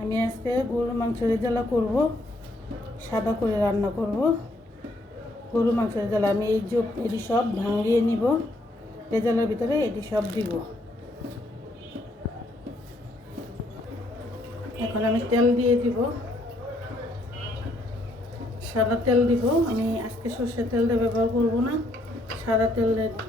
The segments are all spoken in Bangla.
আমি আজকে গরুর মাংস রেজালা করব, সাদা করে রান্না করব। গরুর মাংস রেজালা আমি এটি সব ভাঙিয়ে নিব, রেজালার ভিতরে এটি সব দিব। এখন আমি তেল দিয়ে দিব, সাদা তেল দিব। আমি আজকে সরষের তেল দিয়ে ব্যবহার করব না, সাদা তেল দিয়ে দিব।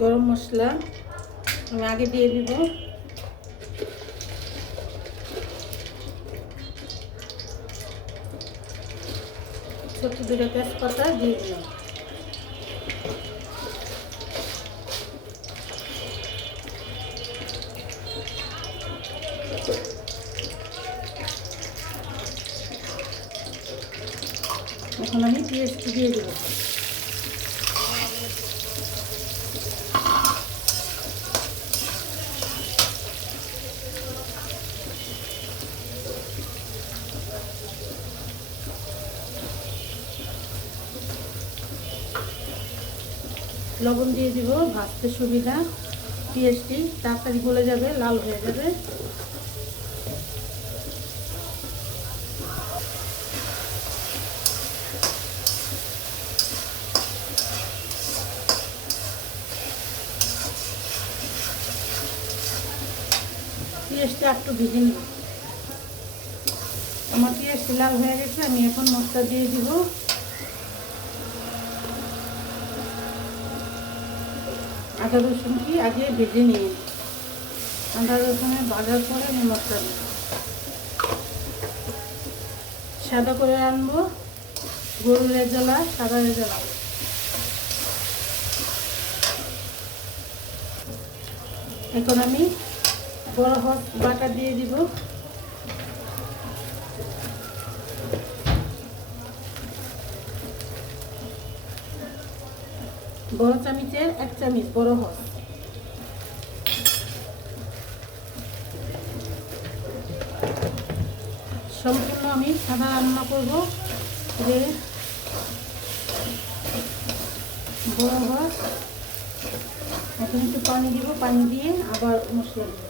গরম মশলা আমি আগে দিয়ে দিব। ছোট দুটো তেজপাতা দিয়ে দিলাম। এখন আমি পেঁয়াজটি দিয়ে দেব। লবণ দিয়ে দিব, ভাজতে সুবিধা। পেঁয়াজটি তাড়াতাড়ি গলে যাবে, লাল হয়ে যাবে। পেঁয়াজটা একটু ভেজে নিব। আমার পেঁয়াজটি লাল হয়ে গেছে, আমি এখন মশলা দিয়ে দিব। আদা রসুনটি আগে ভেজে নিই, আদা রসুনে ভাজার পরে আমি মশলা দিই। সাদা করে আনবো, গরুর রেজালা, সাদা রেজালা। এখন আমি বড় হস বাটা দিয়ে দিব। বড় চামচের 1 চামচ বড় হস। সম্পূর্ণ আমি সাদা রান্না করব। যে বড় হস, এখন একটু পানি দিব, পানি দিয়ে আবার মশলা দিব।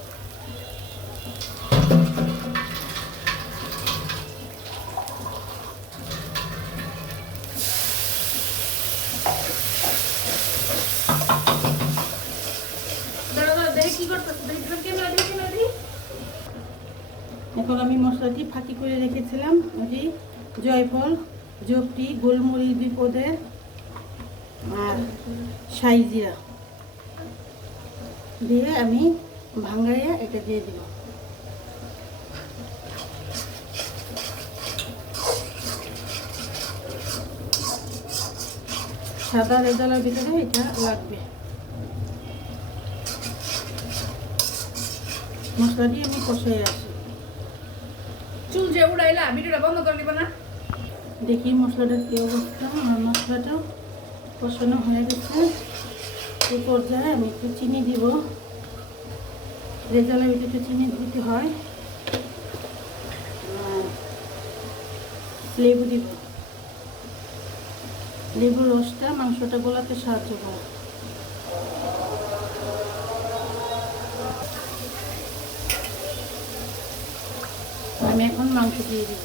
এখন আমি মশলাটি ফাঁকি করে রেখেছিলাম, ওই জয়ফল, জপটি, গোলমরিচ বিপদের আর শাহি জিরা দিয়ে আমি ভাঙাইয়া এটা দিয়ে দিব। সাদা রেজালার ভিতরে এটা লাগবে। মশলাটি আমি কষাই আসি। চুল যে উড়াইলা, ভিডিওটা বন্ধ করে দিবা না? দেখি মশলাটার কি অবস্থা। আমার মশলাটাও কষানো হয়ে গেছে। এই পর্যায়ে আমি একটু চিনি দিব। রেজালার ভিতরে একটু চিনি দিতে হয়। লেবু দিব। লেবুর রসটা মাংসটা গলাতে সাহায্য করে। আমি এখন মাংস দিয়ে দিব।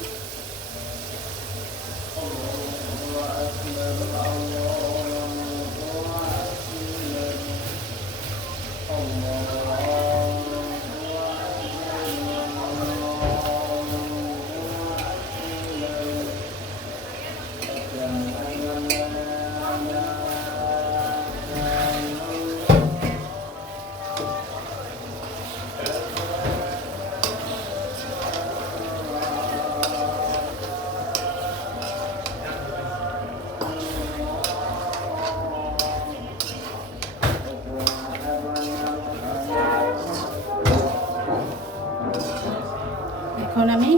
এখন আমি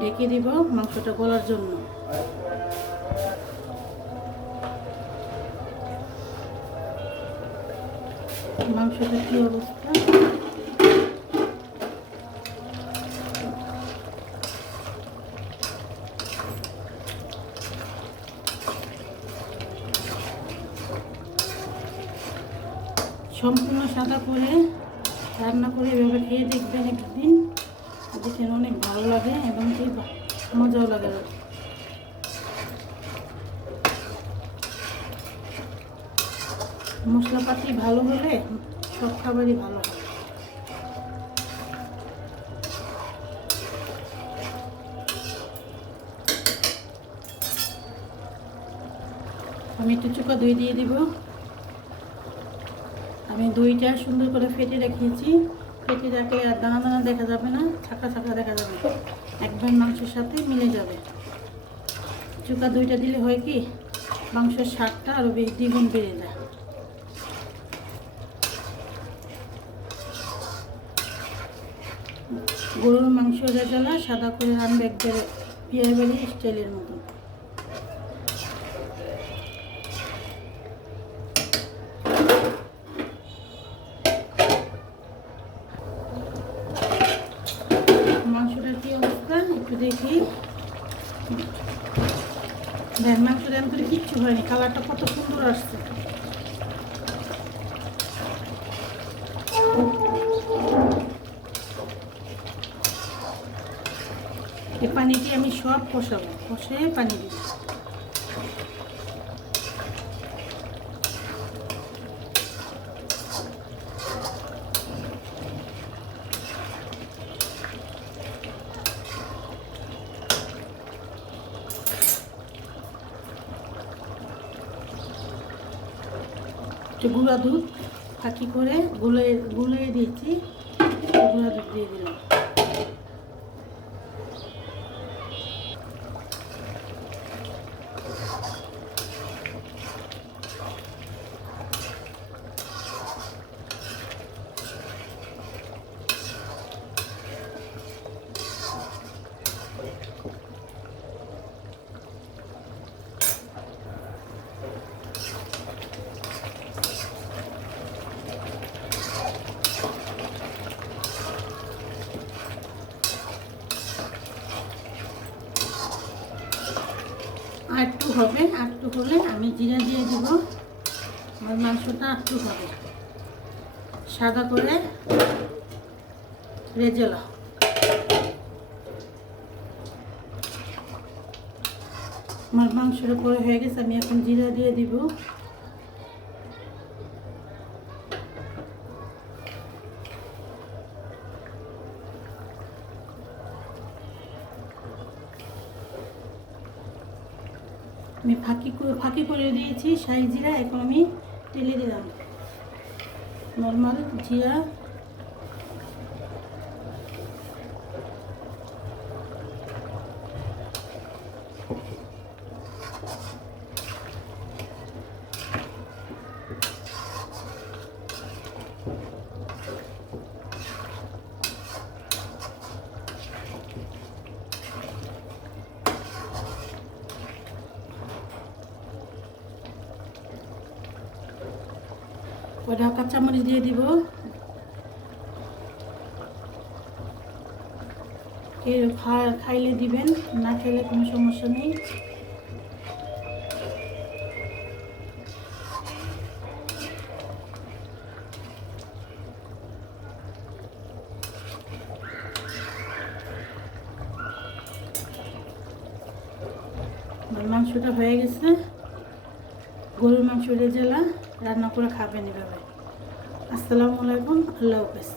ঢেকে দিব মাংসটা গলার জন্য। মাংসটা কি অবস্থা। সম্পূর্ণ সাদা করে রান্না করে এভাবে খেয়ে দেখবেন একদিন, দেখেন অনেক ভালো লাগে এবং কি মজাও লাগে। মশলাপাতি ভালো হলে সব খাবারই ভালো হয়। আমি একটু চুকা দই দিয়ে দিব। আমি দইটা সুন্দর করে ফেটে রেখেছি, ফেটে রাখলে আর দানা দানা দেখা যাবে না, ছাকা ছাকা দেখা যাবে, একবার মাংসের সাথে মিলে যাবে। চুকা দইটা দিলে হয় কি মাংসের স্বাদটা আরও বেশ দ্বিগুণ বেড়ে যায়। গরুর মাংস রেজালা সাদা করে রান্না একবারে বিয়ে বাড়ি স্টাইলের মতো। মাংসটার কি অবস্থা একটু দেখি। দেখ মাংসটা এমন করে কিচ্ছু হয়নি, কালারটা কত সুন্দর আসছে। এই পানিটি আমি সব কষাবো, কষে পানি দিব। গুঁড়া দুধ ফাঁকি করে গুলিয়ে দিয়েছি, গুঁড়া দুধ দিয়ে দিলাম। আটটু হবে, আটটু হলে আমি জিরা দিয়ে দেব। আমার মাংসটা আটটু হবে সাদা করে রেজালা। আমার মাংসের উপরে হয়ে গেছে, আমি এখন জিরা দিয়ে দিব। আমি ফাঁকি করে দিয়েছি শাহি জিরা, এখন আমি ঢেলে দিলাম নর্মাল জিরা। ওটা কাঁচামরিচ দিয়ে দিব। কেউ খাইলে দিবেন, না খেলে কোনো সমস্যা নেই। মাংসটা হয়ে গেছে, গরুর মাংস রেজালা রান্না করে খাবেন এভাবে। আসসালামু আলাইকুম, আল্লাহ হাফেজ।